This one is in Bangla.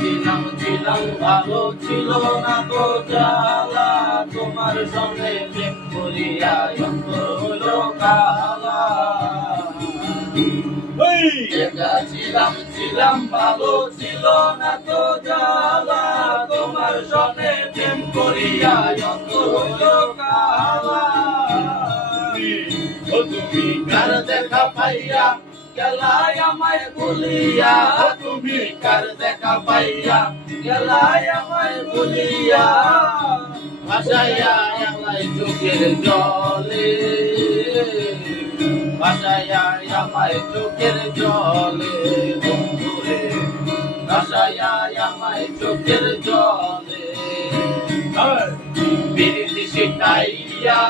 ছিলাম ছিলাম ভালো ছিল না তো জ্বালা, তোমার সঙ্গে প্রেম করিয়া অন্তর হইল কালা। একা ছিলাম ছিলাম ভালো ছিল না তো জ্বালা, তোমার সঙ্গে প্রেম করিয়া অন্তর হইল কালা। তুমি কার দেখা পাইয়া গেলাই আমায় ভুলিয়া, তুমি কার দেখা পাইয়া গেলাই আমায় ভুলিয়া, ভাসাইয়া আমায় চোখের জলে, ভাসাইয়া আমায় চোখের জলে বন্ধুরে, ভাসাইয়া আমায় চোখের জলে। বিরিতি শিখাইয়া